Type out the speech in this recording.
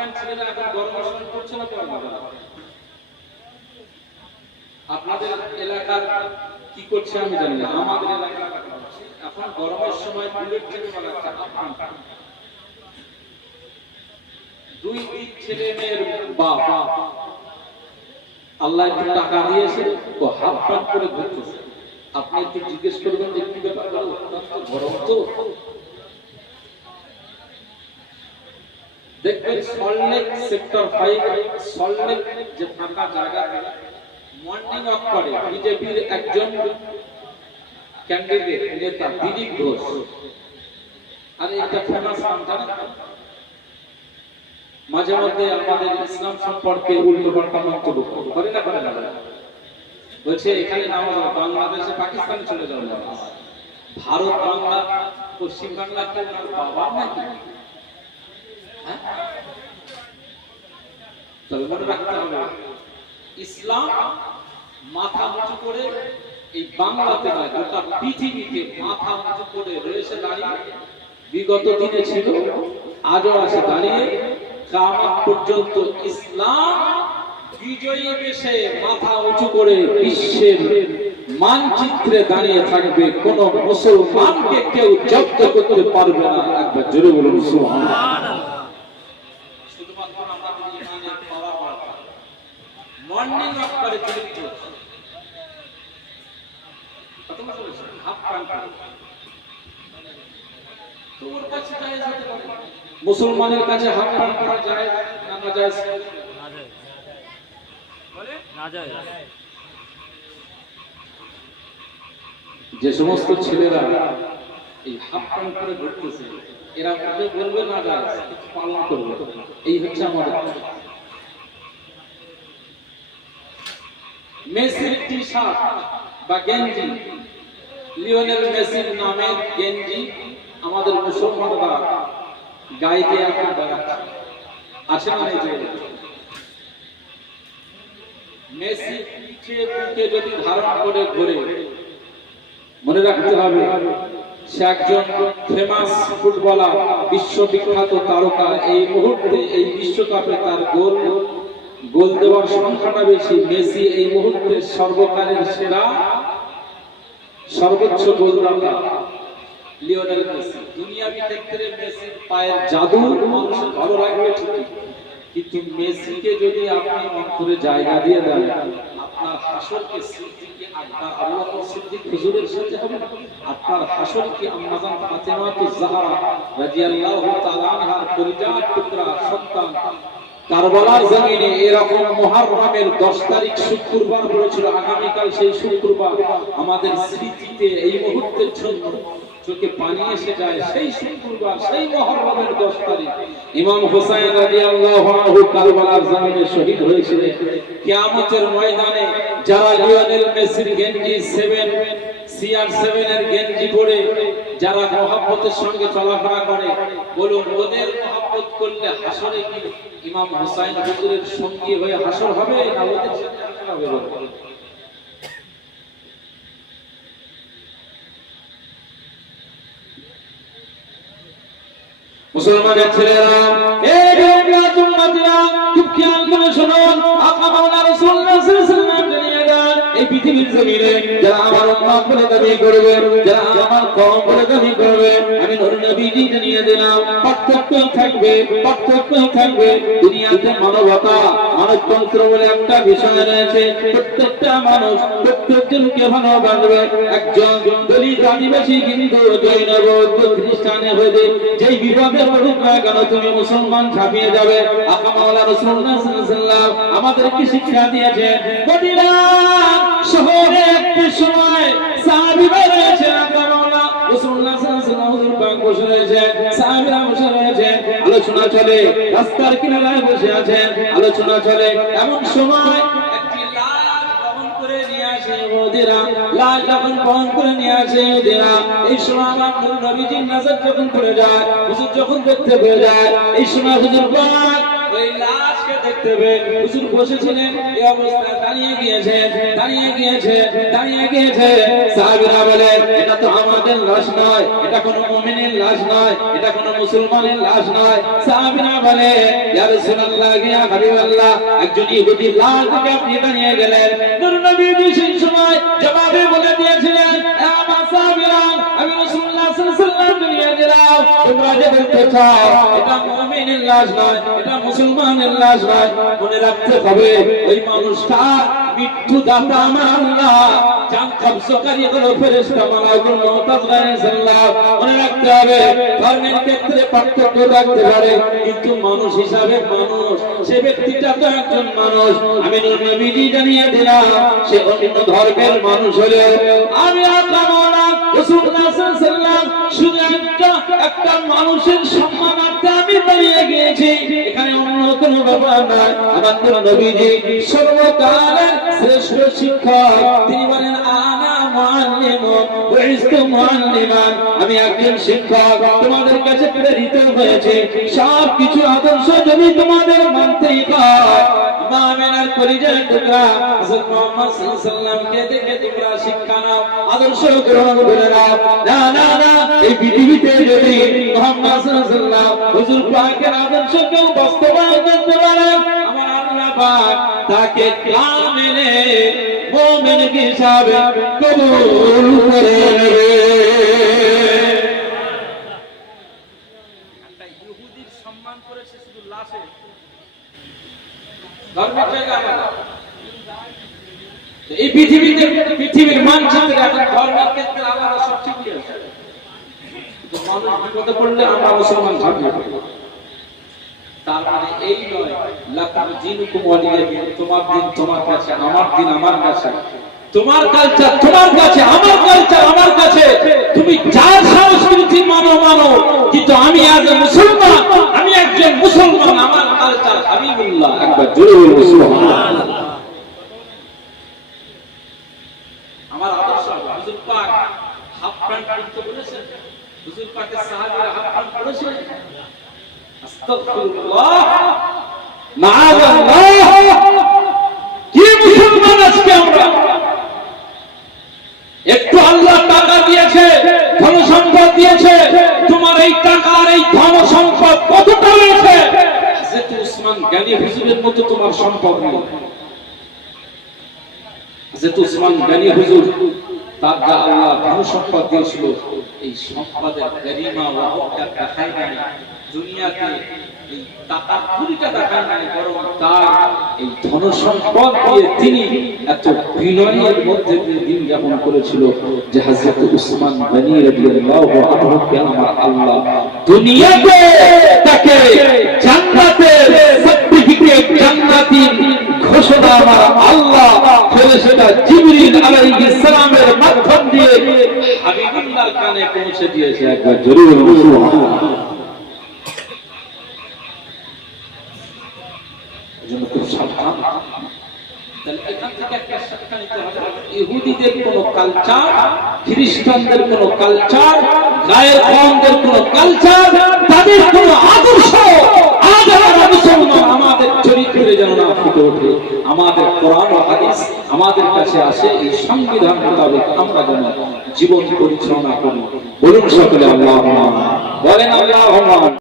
Pant ছেলেরা এখন গরমের সময় পড়ছে না কেন? আপনাদের এলাকার কি করছে আমি জানি না, আমাদের এলাকার এখন গরমের সময় বুলেট ট্রেনে বানাচ্ছে হাফ প্যান্ট। দুই ছেলে মেয়ের বাপ আল্লাহ একটু টাকা দিয়েছে, ও হাফ প্যান্ট করে ঘুরতেছে। আপনি একটু জিজ্ঞেস করবেন যে কি ব্যাপার, গরম তো। দেখবেন সল্টলেক সেক্টর 5 সল্টলেক যে ফাঁকা জায়গা, মর্নিং ওয়াক করে বিজেপির একজন ক্যান্ডিডেট নেতা দিলীপ ঘোষ। আর এটা ফেমাস নাম জানেন? মাঝে মধ্যে আমাদের ইসলাম সম্পর্কে উল্টো পাল্টা মন্তব্য করে না, করে না, বলছে এখানে নামাজ বাংলাদেশে পাকিস্তানে চলে যাওয়া যাবে, ভারত বাংলা পশ্চিম বাংলা কি বাবা নাকি? তবে মনে রাখতে হবে ইসলাম মাথা উঁচু করে এই বাংলাতে নয় গোটা পৃথিবীতে মাথা উঁচু করে রয়েছে দাঁড়িয়ে। বিগত দিনে ছিল, আজও আছে দাঁড়িয়ে, কিয়ামত পর্যন্ত ইসলাম বিজয়ী বেশে মাথা উঁচু করে বিশ্বের মানচিত্রে দাঁড়িয়ে থাকবে। কোন মুসলমানকে কেউ জব্দ করতে পারবে না। একবার জোরে বলুন সুবহানাল্লাহ। শুধুমাত্র আমাদের ইমানের পাওয়ার দরকার। মর্নিং ওয়াক করে দিলীপ ঘোষ, কত বলেছে হাফ প্যান্ট। তোর কাছে জায়েজ হতে পারে, মুসলমানের কাছে হাফ প্যান্ট পরা জায়েজ না নাজায়েজ? যে সমস্ত ছেলেরা এই হাফ প্যান্ট পরে ঘুরতেছে, এরা ওকে বলবে না জায়েজ, পালন করবে। এই হচ্ছে আমাদের মেসির টি শার্ট বা গেঞ্জি, লিওনেল মেসির নামের গেঞ্জি আমাদের মুসলমানরা গায়ে দিয়ে এখন বেড়াচ্ছে। আছে না? মেসি পিঠে বুকে যদি ধারণ করে ঘুরে, মনে রাখতে হবে সে একজন ফেমাস ফুটবলার, বিশ্ববিখ্যাত তারকা। এই মুহূর্তে এই বিশ্বকাপে তার গোল দেওয়ার সংখ্যাটা বেশি। মেসি এই মুহূর্তে সর্বকালের সেরা সর্বোচ্চ গোলদাতা লিওনেল মেসি। দুনিয়াবি ক্ষেত্রে মেসির পায়ের জাদু মানুষ ভালো লাগবে ঠিকই, কিন্তু মেসিকে যদি আপনি অন্তরে জায়গা দিয়ে দেন, আপনার হাসরকে সিদ্দিক আকবর আবু বকর সিদ্দিক হুজুরের সাথে হবে। আপনার হাসর কি আম্মাজান ফাতেমাতুজ জাহরা রাদিয়াল্লাহু তাআলা আনহার পরিজাত টুকরা সন্তান কারবালার জমিনে এরকম মুহররমের 10 তারিখ শুক্রবার পড়েছিল। আগামীকাল সেই শুক্রবার আমাদের স্মৃতিতে এই মুহূর্তের জন্য চোখে পানি এসে যায়। সেই শুক্রবার, সেই মুহররমের 10 তারিখ ইমাম হুসাইন রাদিয়াল্লাহু আনহু কারবালার জমিনে শহীদ হয়েছিলেন। কিয়ামতের ময়দানে যারা লিওনেল মেসির গেঞ্জি 7 CR7 এর গেঞ্জি পরে যারা মহব্বতের সঙ্গে চলাফেরা করে, বলুন ওদের মহব্বত করলে হাসরে কি ইমাম হুসাইন হুজুরের সঙ্গী হয়ে হাসর হবে না ওদের সাথে হাসর হবে? মুসলমানের ছেলেরা, এই বেগুনাতুল মাদিনা, খুব খেয়াল করে শুনুন। আকা মাওলানা রাসূলুল্লাহ সাল্লাল্লাহু আলাইহি ওয়াসাল্লাম জানিয়ে দেন, এই পৃথিবীর জমিনে যারা আমার উম্মত বলে দাবি করবে, যারা আমার কওম বলে দাবি করবে, আমি নূর নবীজি জানিয়ে দিলাম পার্থক্য থাকবে, পার্থক্য থাকবে। দুনিয়াতে মানবতা, মানবতন্ত্র বলে একটা বিষয় রয়েছে। প্রত্যেকটা মানুষ প্রত্যেকজনকে ভালোবাসবে। একজন দলিত আদিবাসী হিন্দু জৈন বৌদ্ধ খ্রিস্টান হয়ে যেই বিপদে পড়ুক না কেন, তুমি মুসলমান ঝাঁপিয়ে যাবে। আকা মাওলানা রাসূলুল্লাহ সাল্লাল্লাহু আলাইহি ওয়াসাল্লাম আমাদেরকে শিক্ষা দিয়েছে। মদিনা শহরে একটি সময় সাহাবীরা রয়েছে, আকা মাওলানা রাসূলুল্লাহ সাল্লাল্লাহু আলাইহি ওয়াসাল্লাম হুজুর পাক বসে রয়েছে, সাহাবীরা বসে রয়েছে, আলোচনা চলে, রাস্তার কিনারায় বসে আছেন, আলোচনা চলে। এমন সময় একটি লাশ বহন করে নিয়ে আসে ওদেরা, লাশ যখন বহন করে নিয়ে আসে ওদেরা, এই সময় আমার নবীজির নজর যখন পড়ে যায়, হুজুর যখন দেখতে পেয়ে যায়, এই সময় হুজুর পাক ওই লাশকে দেখতে পেয়ে হুজুর বসেছিলেন, এই অবস্থায় দাঁড়িয়ে গিয়েছে। সাহাবীরা বলেন, এটা তো আমাদের লাশ নয়, এটা কোনো মুমিনের লাশ নয়, এটা কোনো মুসলমানের লাশ নয়। সাহাবীরা বলে, ইয়া রাসূলুল্লাহ, ইয়া হাবিবাল্লাহ, একজন ইহুদির লাশ দেখে আপনি দাঁড়িয়ে গেলেন। নূর নবীজি সেই সময় জবাবে বলে দিয়েছিলেন, আমার সাহাবীরা, আমি রাসূলুল্লাহ সাল্লাল্লাহু আলাইহি ওয়াসাল্লাম দুনিয়া দিলাম, তোমরা যে বলতে চাও এটা মুমিনের লাশ নয়, এটা মুসলমানের লাশ নয়, মনে রাখতে হবে ওই মানুষটা মৃত্যু দাতা আমার আল্লাহ, জান কবজকারী হলো ফেরেশতা মালাকুল মউত আল্লাহ। মনে রাখতে হবে ধর্মের ক্ষেত্রে পার্থক্য থাকতে পারে, কিন্তু মানুষ হিসাবে মানুষ, সে ব্যক্তিটা তো একজন মানুষ। আমি নূর নবীজি জানিয়ে দিলাম, সে অন্য ধর্মের মানুষ হলে আমি আল্লাহ রাসূলুল্লাহ সাল্লাল্লাহু আলাইহি ওয়াসাল্লাম শুধু একটা মানুষের সম্মানার্থে আমি দাঁড়িয়ে গিয়েছি, এখানে অন্য কোনো ব্যাপার নাই। আমাদের নবীজি সর্বকালের শ্রেষ্ঠ শিক্ষক, তিনি বলেন, আনা মুআল্লিমুন বুইস্তু মুআল্লিমান, আমি একজন শিক্ষক, তোমাদের কাছে প্রেরিত হয়েছে। সব কিছু আদর্শ যদি তোমাদের মানতেই হয়, ইমামের কলিজার টুকরা হযরত মুহাম্মদ সাল্লাল্লাহু আলাইহি ওয়াসাল্লামকে দেখে তোমরা শিক্ষা নাও, আদর্শ গ্রহণ করে নাও। না, এই পৃথিবীতে যদি মুহাম্মদ সাল্লাল্লাহু আলাইহি ওয়াসাল্লাম হুজুর পাকের আদর্শ কেউ বাস্তবায়ন করতে পারে, আমার আল্লাহ পাক তাকে কামেলে মুমিন হিসাবে কবুল করে নেবে। একটা ইহুদির সম্মান করেছে শুধু লাশে, ধর্মের জায়গা আলাদা। এই পৃথিবীর মানচিত্রে এখন ধর্মের ক্ষেত্রে আলাদা সব ঠিকই আছে, মানুষ বিপদে পড়লে আমরা মুসলমান ঝাঁপিয়ে পড়ি। তার মানে এই নয় লাকুম দীনুকুম ওয়ালিয়া দীন, তোমার দিন তোমার কাছে, আমার দিন আমার কাছে, তোমার কালচার তোমার কাছে, আমার কালচার আমার কাছে, তুমি যার সংস্কৃতি মানো, কিন্তু আমি আজ মুসলমান, আমি একজন মুসলমান, আমার কালচার হাবিবুল্লাহ। একবার জোরে বলুন সুবহানাল্লাহ। আমার আদর্শ হুজুর পাক হাফ প্যান্ট পরতে বলেছেন, হুজুর পাকের সাহাবীরা হাফ প্যান্ট পরেছেন। আস্তাগফিরুল্লাহ, মাআযাল্লাহ, কি মুসলমান আজকে আমরা? একটু আল্লাহ টাকা দিয়েছে, ধন সম্পদ দিয়েছে, তোমার এই টাকা আর এই ধন সম্পদ কতটা রয়েছে? হযরত উসমান গনি হুজুরের মতো তোমার সম্পদ নেই। হযরত উসমান গনি হুজুর, তার যা আল্লাহ ধন সম্পদ দিয়েছিল, এই সম্পদের গরিমা ও হকটা দেখায় নাই দুনিয়াতে, এই টাকা পুরিটা দেখায় নাই, বরং তার এই ধন সম্পদ দিয়ে তিনি এত বিনয়ের মধ্যে দিন যাপন করেছিল যে হযরত উসমান গনি রাদিয়াল্লাহু আনহু কে আমার আল্লাহ দুনিয়াতে তাকে জান্নাতের সার্টিফিকেট, জান্নাতীর ঘোষণা আমার আল্লাহ ফেরেশতা জিবরিল আলাইহিস সালামের মাধ্যম দিয়ে হাবিবুল্লাহর কানে পৌঁছে দিয়েছে। একবার জোরে বলুন সুবহানাল্লাহ। এজন্য খুব সাবধান। তাহলে এখান থেকে একটা শিক্ষা নিতে হবে, ইহুদিদের কোনো কালচার, খ্রিস্টানদের কোনো কালচার, গায়েরদের কোনো কালচার, তাদের কোনো আদর্শ আজ আমরা মুসলমান আমাদের চরিত্রে যেন না ফুটে ওঠে। আমাদের কোরআন ও হাদিস আমাদের কাছে আসে, এই সংবিধান মোতাবেক আমরা যেন জীবন পরিচালনা করি। বলুন সকলে আল্লাহুম্মা, বলেন আল্লাহুম্মা।